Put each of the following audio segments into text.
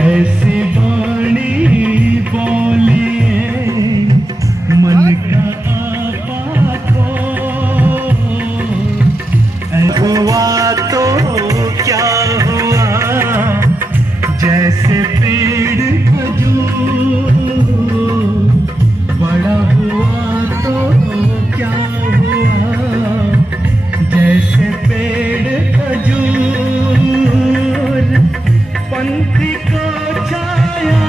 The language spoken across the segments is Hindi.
ऐसी वाणी बोलिए मन का आपा को, हुआ तो क्या हुआ जैसे पेड़ खजूर, बड़ा हुआ तो क्या हुआ जैसे पेड़ खजूर, पंथी को छाया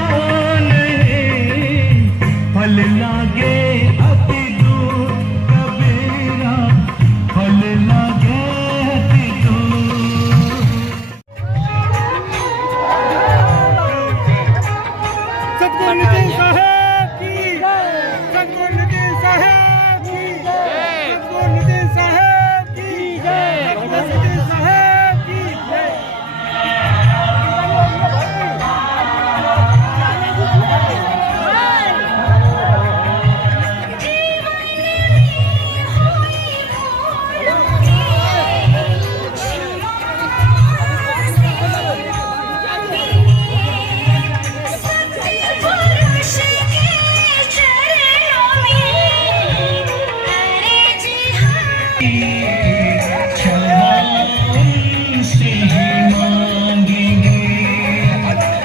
नहीं फल लागे अति दूर, कबीरा फल लागे अति दूर। सतगुरु नितिन साहेब की जय, सतगुरु नितिन साहेब की जय, सतगुरु नितिन साहेब की जय, सतगुरु नितिन साहेब की जय।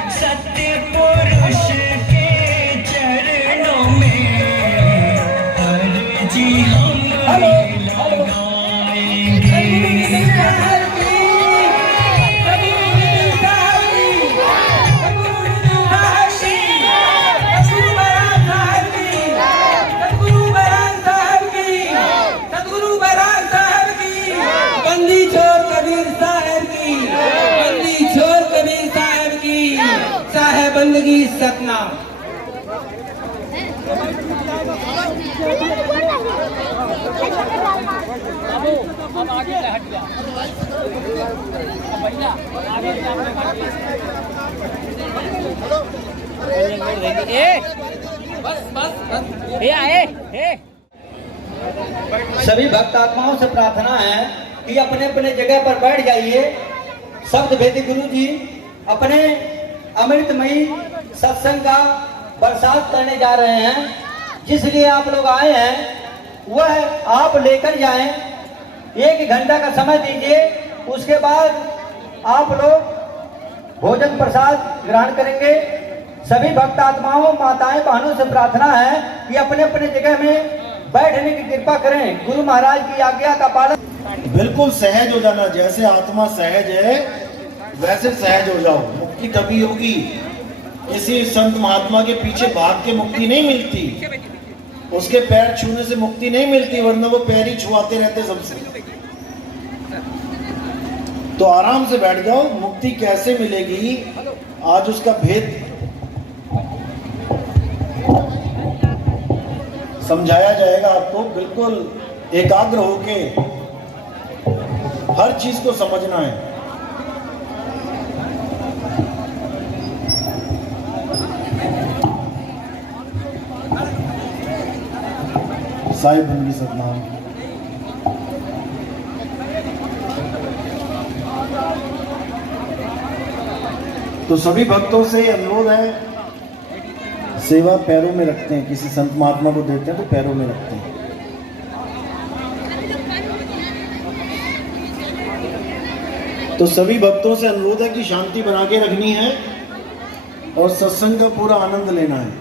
सत्य पुरुष के चरणों में अर्जी हम लगाएंगे। बंदी छोर कबीर साहब की, बंदी छोर कबीर साहब की, साहेब बंदगी सतनाम। सभी भक्त आत्माओं से प्रार्थना है कि अपने अपने जगह पर बैठ जाइए। शब्द भेदी गुरु जी अपने अमृतमयी सत्संग का बरसात करने जा रहे हैं। जिस लिए आप लोग आए हैं वह आप लेकर जाएं। 1 घंटा का समय दीजिए, उसके बाद आप लोग भोजन प्रसाद ग्रहण करेंगे। सभी भक्त आत्माओं, माताएं, बहनों से प्रार्थना है कि अपने अपने जगह में बैठने की कृपा करें। गुरु महाराज की आज्ञा का पालन। बिल्कुल सहज हो जाना, जैसे आत्मा सहज है वैसे सहज हो जाओ। मुक्ति तभी होगी, किसी संत महात्मा के पीछे भाग के मुक्ति नहीं मिलती, उसके पैर छूने से मुक्ति नहीं मिलती, वरना वो पैर ही छुआते रहते सबसे। तो आराम से बैठ जाओ। मुक्ति कैसे मिलेगी आज उसका भेद समझाया जाएगा आपको। बिल्कुल एकाग्र होके हर चीज को समझना है। साहिब बंदगी सतनाम। तो सभी भक्तों से अनुरोध है, सेवा पैरों में रखते हैं। किसी संत महात्मा को देते हैं तो पैरों में रखते हैं। तो सभी भक्तों से अनुरोध है कि शांति बना के रखनी है और सत्संग का पूरा आनंद लेना है।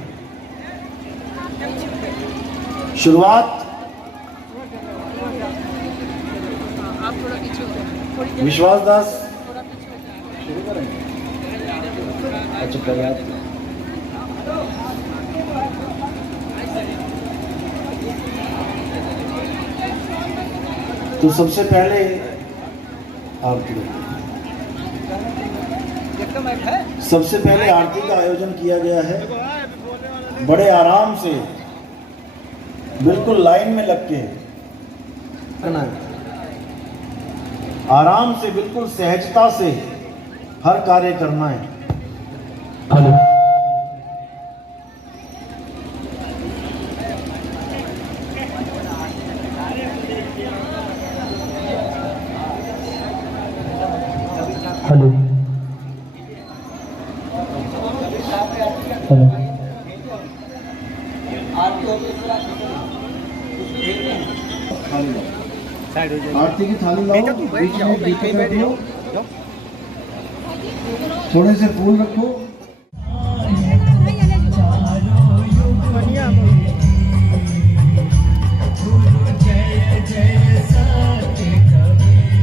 शुरुआत विश्वास दास शुरू करेंगे। अच्छा प्रयास। तो सबसे पहले आप सबसे पहले आरती का आयोजन किया गया है। बड़े आराम से बिल्कुल लाइन में लग के करना है। आराम से बिल्कुल सहजता से हर कार्य करना है। हेलो हेलो हेलो आरती की थाली लाओ, बीच में दीपक रखो, थोड़े से फूल रखो। जय जय सत्य कबीर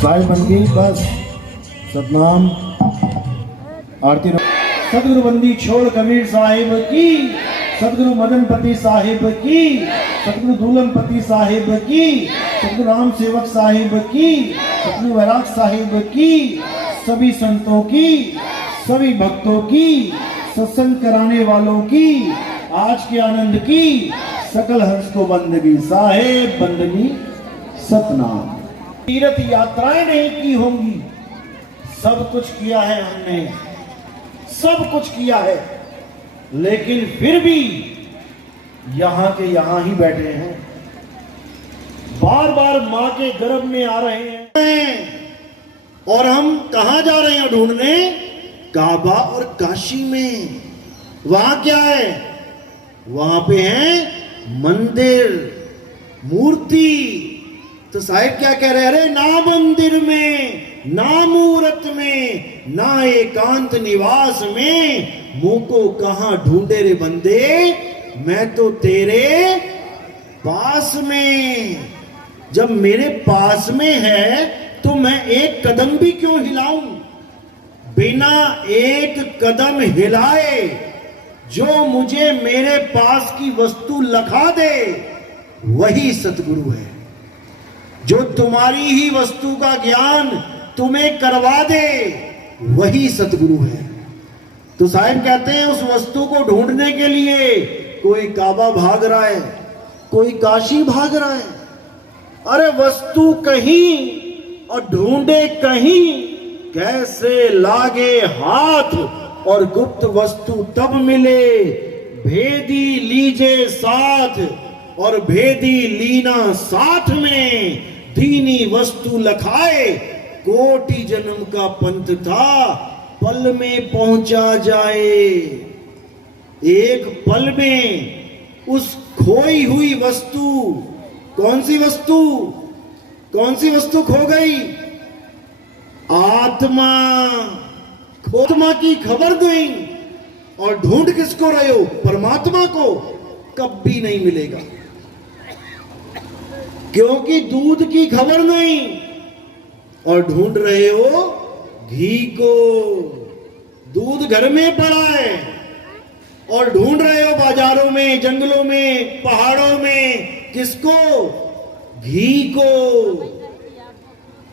साई बन गई बस। सतनाम आरती। सतगुरु बंदी छोड़ कबीर साहिब की, सतगुरु मदनपति साहिब की, सतगुरु दूलनपति साहिब की, सतगुरु राम सेवक साहिब की, सतगुरु वैराग साहिब की, सभी संतों की, सभी भक्तों की, सत्संग कराने वालों की, आज के आनंद की, सकल हर्ष को बंदगी साहेब बंदगी सतनाम। तीर्थ यात्राएं नहीं की होंगी, सब कुछ किया है हमने, सब कुछ किया है, लेकिन फिर भी यहां के यहां ही बैठे हैं, बार बार मां के गर्भ में आ रहे हैं। और हम कहां जा रहे हैं ढूंढने? काबा और काशी में। वहां क्या है? वहां पे है मंदिर, मूर्ति। तो साहिब क्या कह रहे हैं? अरे ना मंदिर में, ना मूर्त में, ना एकांत निवास में, मुंह को कहां ढूंढे रे बंदे, मैं तो तेरे पास में। जब मेरे पास में है तो मैं एक कदम भी क्यों हिलाऊं? बिना एक कदम हिलाए जो मुझे मेरे पास की वस्तु लखा दे वही सतगुरु है। जो तुम्हारी ही वस्तु का ज्ञान तुम्हें करवा दे वही सतगुरु है। तो साहिब कहते हैं उस वस्तु को ढूंढने के लिए कोई काबा भाग रहा है, कोई काशी भाग रहा है। अरे वस्तु कहीं और ढूंढे कहीं, कैसे लागे हाथ और गुप्त वस्तु तब मिले। भेदी लीजे साथ और भेदी लीना साथ में, दीनी वस्तु लखाए कोटि जन्म का पंथ था पल में पहुंचा जाए। एक पल में उस खोई हुई वस्तु, कौन सी वस्तु, कौन सी वस्तु खो गई? आत्मा। आत्मा की खबर दें और ढूंढ किसको रहे हो? परमात्मा को। कभी नहीं मिलेगा, क्योंकि दूध की खबर नहीं और ढूंढ रहे हो घी को। दूध घर में पड़ा है और ढूंढ रहे हो बाजारों में, जंगलों में, पहाड़ों में, किसको? घी को।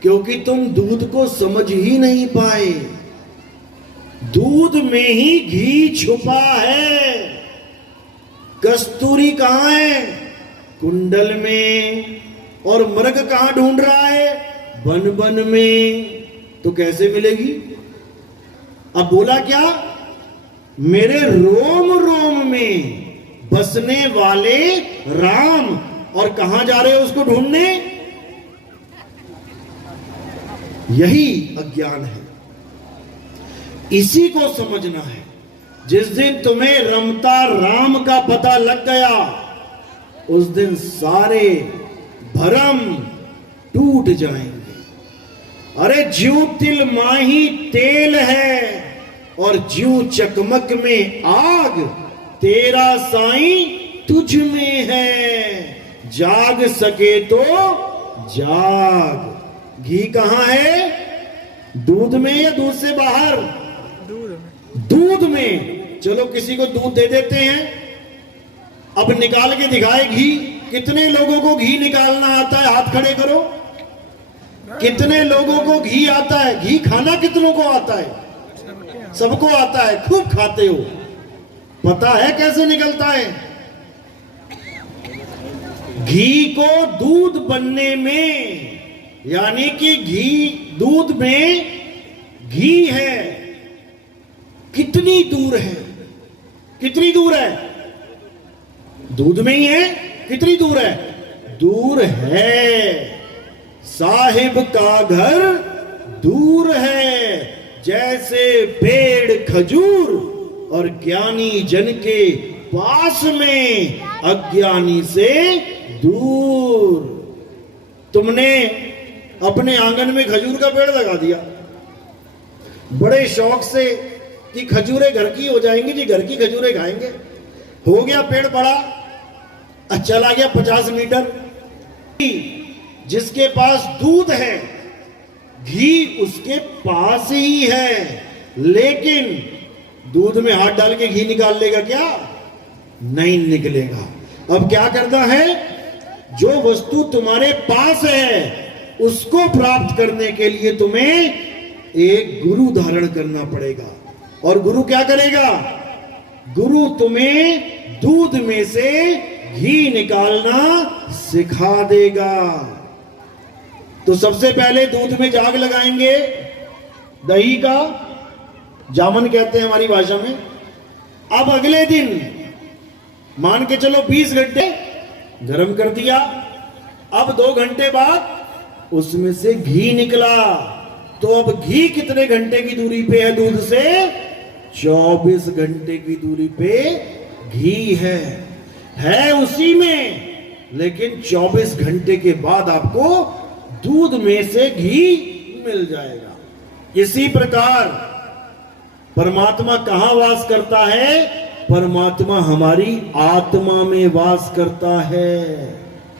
क्योंकि तुम दूध को समझ ही नहीं पाए। दूध में ही घी छुपा है। कस्तूरी कहां है? कुंडल में। और मृग कहां ढूंढ रहा है? बन बन में। तो कैसे मिलेगी? अब बोला क्या? मेरे रोम रोम में बसने वाले राम। और कहां जा रहे हो उसको ढूंढने? यही अज्ञान है, इसी को समझना है। जिस दिन तुम्हें रमता राम का पता लग गया उस दिन सारे भरम टूट जाएंगे। अरे ज्यों तिल माही तेल है और ज्यों चकमक में आग, तेरा साईं तुझ में है। जाग सके तो जाग। घी कहां है? दूध में या दूध से बाहर? दूध में। चलो किसी को दूध दे देते हैं, अब निकाल के दिखाए घी। कितने लोगों को घी निकालना आता है? हाथ खड़े करो। कितने लोगों को घी आता है? घी खाना कितनों को आता है? सबको आता है, खूब खाते हो। पता है कैसे निकलता है? घी को दूध बनने में, यानी कि घी, दूध में घी है, कितनी दूर है? कितनी दूर है? दूध में ही है। कितनी दूर है? दूर है। साहिब का घर दूर है, जैसे पेड़ खजूर और ज्ञानी जन के पास में, अज्ञानी से दूर। तुमने अपने आंगन में खजूर का पेड़ लगा दिया बड़े शौक से कि खजूरें घर की हो जाएंगी जी, घर की खजूरें खाएंगे। हो गया पेड़ बड़ा, चला गया 50 मीटर। जिसके पास दूध है, घी उसके पास ही है, लेकिन दूध में हाथ डाल के घी निकाल लेगा क्या? नहीं निकलेगा। अब क्या करना है? जो वस्तु तुम्हारे पास है उसको प्राप्त करने के लिए तुम्हें एक गुरु धारण करना पड़ेगा। और गुरु क्या करेगा? गुरु तुम्हें दूध में से घी निकालना सिखा देगा। तो सबसे पहले दूध में जाग लगाएंगे, दही का, जामन कहते हैं हमारी भाषा में। अब अगले दिन मान के चलो 20 घंटे गरम कर दिया। अब 2 घंटे बाद उसमें से घी निकला। तो अब घी कितने घंटे की दूरी पे है दूध से? 24 घंटे की दूरी पे घी है उसी में, लेकिन 24 घंटे के बाद आपको दूध में से घी मिल जाएगा। इसी प्रकार परमात्मा कहां वास करता है? परमात्मा हमारी आत्मा में वास करता है।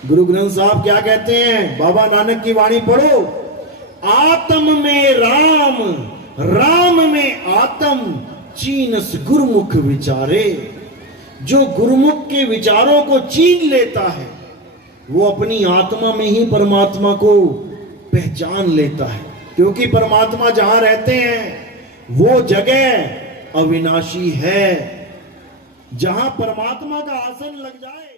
गुरु ग्रंथ साहब क्या कहते हैं, बाबा नानक की वाणी पढ़ो, आत्म में राम, राम में आत्म, चीनस गुरुमुख विचारे। जो गुरुमुख के विचारों को चीन लेता है वो अपनी आत्मा में ही परमात्मा को पहचान लेता है, क्योंकि परमात्मा जहां रहते हैं वो जगह अविनाशी है। जहां परमात्मा का आसन लग जाए